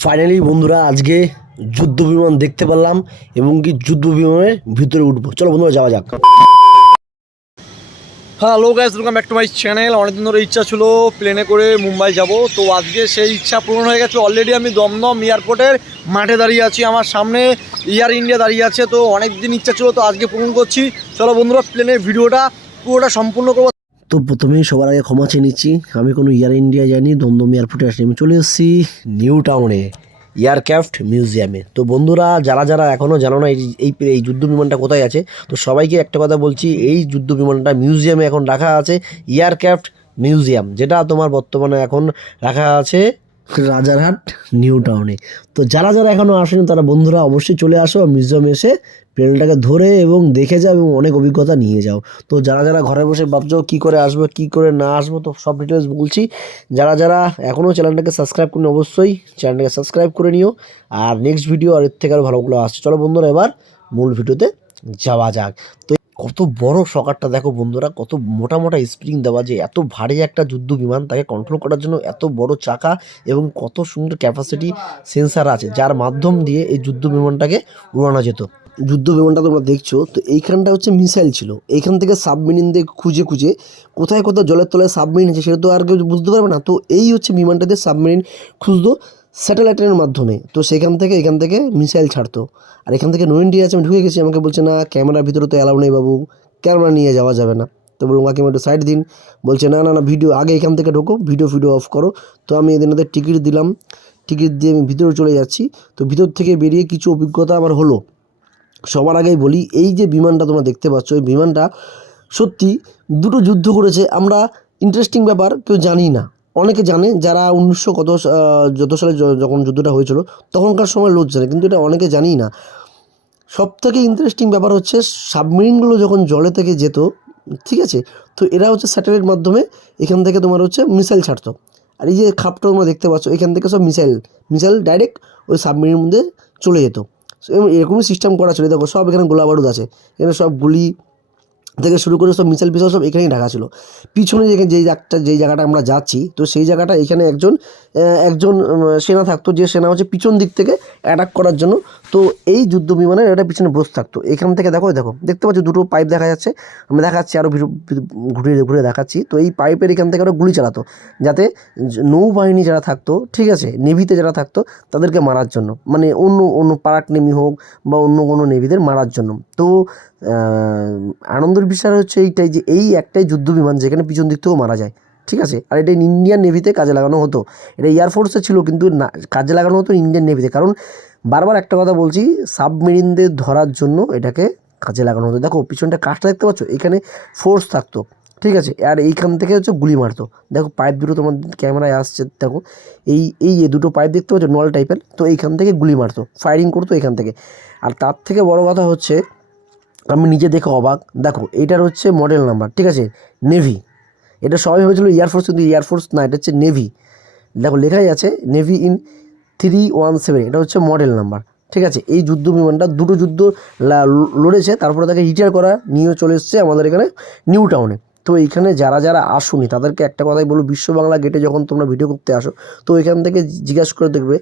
Finally বন্ধুরা আজকে যুদ্ধ বিমান দেখতে পারলাম এবং কি যুদ্ধ বিমানের ভিতরে উঠবো। চলো বন্ধুরা যাওয়া যাক। Hello guys, welcome back to my channel. অনেকদিন ধরে ইচ্ছা ছিল প্লেনে করে মুম্বাই যাব, তো আজকে সেই ইচ্ছা পূরণ হয়ে গেছে। অলরেডি আমি দমদম এয়ারপোর্টের মাঠে দাঁড়িয়ে আছি, আমার সামনে এয়ার ইন্ডিয়া দাঁড়িয়ে আছে। তো অনেক দিন ইচ্ছা ছিল, তো আজকে পূরণ করছি। চলো বন্ধুরা প্লেনের ভিডিওটা পুরোটা সম্পূর্ণ করবো। তো প্রথমেই সবার আগে ক্ষমা চেয়ে নিচ্ছি, আমি কোনো এয়ার ইন্ডিয়া যাইনি, দমদম এয়ারপোর্টে আসিনি। আমি চলে এসেছি নিউ টাউনে এয়ারক্রাফট মিউজিয়ামে। তো বন্ধুরা যারা যারা এখনও জানো না এই যুদ্ধ বিমানটা কোথায় আছে, তো সবাইকে একটা কথা বলছি, এই যুদ্ধ বিমানটা মিউজিয়ামে এখন রাখা আছে, এয়ারক্রাফট মিউজিয়াম, যেটা তোমার বর্তমানে এখন রাখা আছে রাজারহাট নিউ টাউনে। তো যারা যারা এখনও আসেনি তারা বন্ধুরা অবশ্যই চলে আসো, মিউজিয়ামে এসে প্লেনটাকে ধরে এবং দেখে যাও এবং অনেক অভিজ্ঞতা নিয়ে যাও। তো যারা যারা ঘরে বসে ভাবছো কী করে আসবো কী করে না আসবো, তো সব ডিটেলস বলছি। যারা যারা এখনও চ্যানেলটাকে সাবস্ক্রাইব করেনি অবশ্যই চ্যানেলটাকে সাবস্ক্রাইব করে নিও। আর নেক্সট ভিডিও আর এর থেকে আরও ভালোগুলো আসছে। চলো বন্ধুরা এবার মূল ভিডিওতে যাওয়া যাক। তো কত বড় সকারটা দেখো বন্ধুরা, কত মোটা মোটা স্প্রিং দেওয়া, যে এত ভারী একটা যুদ্ধ বিমান তাকে কন্ট্রোল করার জন্য এত বড় চাকা এবং কত সুন্দর ক্যাপাসিটি সেন্সার আছে, যার মাধ্যম দিয়ে এই যুদ্ধ বিমানটাকে উড়ানো যেত। যুদ্ধ বিমানটা তোমরা দেখছো, তো এইখানটা হচ্ছে মিসাইল ছিল, এইখান থেকে সাবমেরিন দিয়ে খুঁজে খুঁজে কোথায় কোথায় জলের তলায় সাবমেরিন আছে সেটা তো আর কেউ বুঝতে পারবে না। তো এই হচ্ছে বিমানটা দিয়ে সাবমেরিন খুঁজতো স্যাটেলাইটের মাধ্যমে। তো সেখান থেকে এখান থেকে মিসাইল ছাড়তো। আর এখান থেকে নো ইন্ডিয়া আছে, আমি ঢুকে গেছি, আমাকে বলছে না ক্যামেরার ভিতরে তো অ্যালাউ নেই বাবু, ক্যামেরা নিয়ে যাওয়া যাবে না। তো বললাম কাকে একটু সাইড দিন, বলছে না না না ভিডিও আগে এখান থেকে ঢোকো, ভিডিও অফ করো। তো আমি এদের টিকিট দিলাম, টিকিট দিয়ে আমি ভিতরে চলে যাচ্ছি। তো ভিতর থেকে বেরিয়ে কিছু অভিজ্ঞতা আমার হলো। সবার আগেই বলি, এই যে বিমানটা তোমরা দেখতে পাচ্ছ, এই বিমানটা সত্যি দুটো যুদ্ধ করেছে। আমরা ইন্টারেস্টিং ব্যাপার কেউ জানি না, অনেকে জানে যারা 1900 যত সালে যখন যুদ্ধটা হয়েছিল তখনকার সময় লোক জানে, কিন্তু এটা অনেকে জানি না। সব থেকে ইন্টারেস্টিং ব্যাপার হচ্ছে সাবমেরিনগুলো যখন জলে থেকে যেত, ঠিক আছে, তো এরা হচ্ছে স্যাটেলাইট মাধ্যমে এখান থেকে তোমার হচ্ছে মিসাইল ছাড়তো। আর এই যে খাপটা তোমরা দেখতে পাচ্ছ, এখান থেকে সব মিসাইল ডাইরেক্ট ওই সাবমেরিনের মধ্যে চলে যেত। এরকমই সিস্টেম করা ছিল। দেখো সব এখানে গোলা বারুদ আছে, এখানে সব গুলি থেকে শুরু করে সব মিসাইল পিসাইল সব এখানেই রাখা ছিল। পিছনে যেই জায়গাটা আমরা যাচ্ছি, তো সেই জায়গাটা এখানে একজন সেনা থাকতো, যে সেনা হচ্ছে পিছন দিক থেকে অ্যাটাক করার জন্য। তো এই যুদ্ধ বিমানের এটা পিছনে বসে থাকতো। এখান থেকে দেখতে পাচ্ছ দুটো পাইপ দেখা যাচ্ছে, আমি দেখাচ্ছি আরও ঘুরে ঘুরে দেখাচ্ছি। তো এই পাইপের এখান থেকে ওরা গুলি চালাতো, যাতে নৌবাহিনী যারা থাকতো, ঠিক আছে, নেভিতে যারা থাকতো তাদেরকে মারার জন্য, মানে অন্য পারাক নেভি হোক বা অন্য কোনো নেভিদের মারার জন্য। তো আনন্দের বিষয় হচ্ছে এইটাই, যে এই একটাই যুদ্ধ বিমান যেখানে পিছন দিক থেকেও মারা যায়, ঠিক আছে। আর এটা ইন্ডিয়ান নেভিতে কাজে লাগানো হতো, এটা এয়ারফোর্সে ছিল কিন্তু না, কাজে লাগানো হতো ইন্ডিয়ান নেভিতে। কারণ বারবার একটা কথা বলছি, সাবমেরিনদের ধরার জন্য এটাকে কাজে লাগানো হতো। দেখো পিছনটা কাজটা দেখতে পাচ্ছ, এখানে ফোর্স থাকতো, ঠিক আছে। আর এইখান থেকে হচ্ছে গুলি মারতো। দেখো পাইপ দুটো তোমার ক্যামেরায় আসছে, দেখো এই দুটো পাইপ দেখতে পাচ্ছ নল টাইপের, তো এইখান থেকে গুলি মারতো, ফায়ারিং করতো এখান থেকে। আর তার থেকে বড় কথা হচ্ছে, আমি নিজে দেখে অবাক, দেখো এইটার হচ্ছে মডেল নাম্বার, ঠিক আছে, নেভি। এটা সবাই ভেবেছিল এয়ারফোর্স, কিন্তু এয়ারফোর্স না, এটা হচ্ছে নেভি। দেখো লেখাই আছে নেভি ইন 317, এটা হচ্ছে মডেল নাম্বার, ঠিক আছে। এই যুদ্ধ বিমানটা দুটো যুদ্ধ লড়েছে, তারপরে তাকে রিটায়ার করা নিয়ে চলে এসছে আমাদের এখানে নিউ টাউনে। তো এইখানে যারা যারা আসুনি তাদেরকে একটা কথাই বলবো, বিশ্ব বাংলা গেটে যখন তোমরা ভিডিও করতে আসো, তো এখান থেকে জিজ্ঞাসা করে দেখবে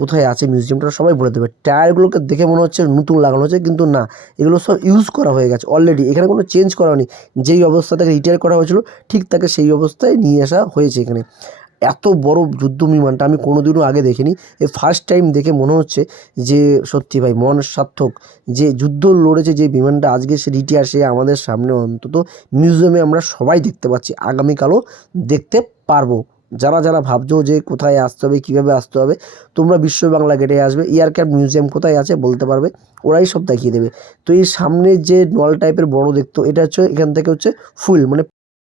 কোথায় আছে মিউজিয়ামটা, সবাই বলে দেবে। টায়ারগুলোকে দেখে মনে হচ্ছে নতুন লাগানো হচ্ছে, কিন্তু না, এগুলো সব ইউজ করা হয়ে গেছে অলরেডি, এখানে কোনো চেঞ্জ করা হয়নি। যেই অবস্থা থেকে রিটায়ার করা হয়েছিল ঠিক তাকে সেই অবস্থায় নিয়ে আসা হয়েছে এখানে। এত বড় যুদ্ধ বিমানটা আমি কোনোদিনও আগে দেখিনি, এই ফার্স্ট টাইম দেখে মনে হচ্ছে যে সত্যি ভাই মন সার্থক, যে যুদ্ধ লড়েছে যে বিমানটা, আজকে সে রিটায়ার, সে আমাদের সামনে অন্তত মিউজিয়ামে আমরা সবাই দেখতে পাচ্ছি, আগামীকালও দেখতে পারবো। যারা যারা ভাবছো যে কোথায় আসতে হবে কীভাবে আসতে হবে, তোমরা বিশ্ব বাংলা গেটে আসবে, এয়ারক্রাফট মিউজিয়াম কোথায় আছে বলতে পারবে, ওরাই সব দেখিয়ে দেবে। তো এই সামনে যে নল টাইপের বড় দেখতো, এটা হচ্ছে এখান থেকে হচ্ছে ফুল, মানে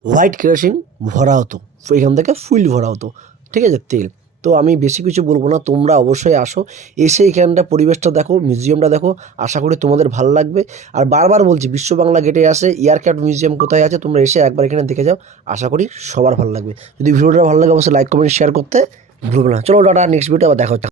হোয়াইট কেরোসিন ভরা হতো, এখান থেকে ফুল ভরা হতো, ঠিক আছে, তেল। তো আমি বেশি কিছু বলবো না, তোমরা অবশ্যই আসো, এসে এখানটা পরিবেশটা দেখো, মিউজিয়ামটা দেখো, আশা করি তোমাদের ভালো লাগবে। আর বারবার বলছি বিশ্ব বাংলা গেটে আসে, এয়ারক্রাফট মিউজিয়াম কোথায় আছে তোমরা এসে একবার এখানে দেখে যাও, আশা করি সবার ভালো লাগবে। যদি ভিডিওটা ভালো লাগে অবশ্যই লাইক কমেন্ট শেয়ার করতে ভুলবে না। চলো টাটা, নেক্সট ভিডিও আবার দেখা হচ্ছে।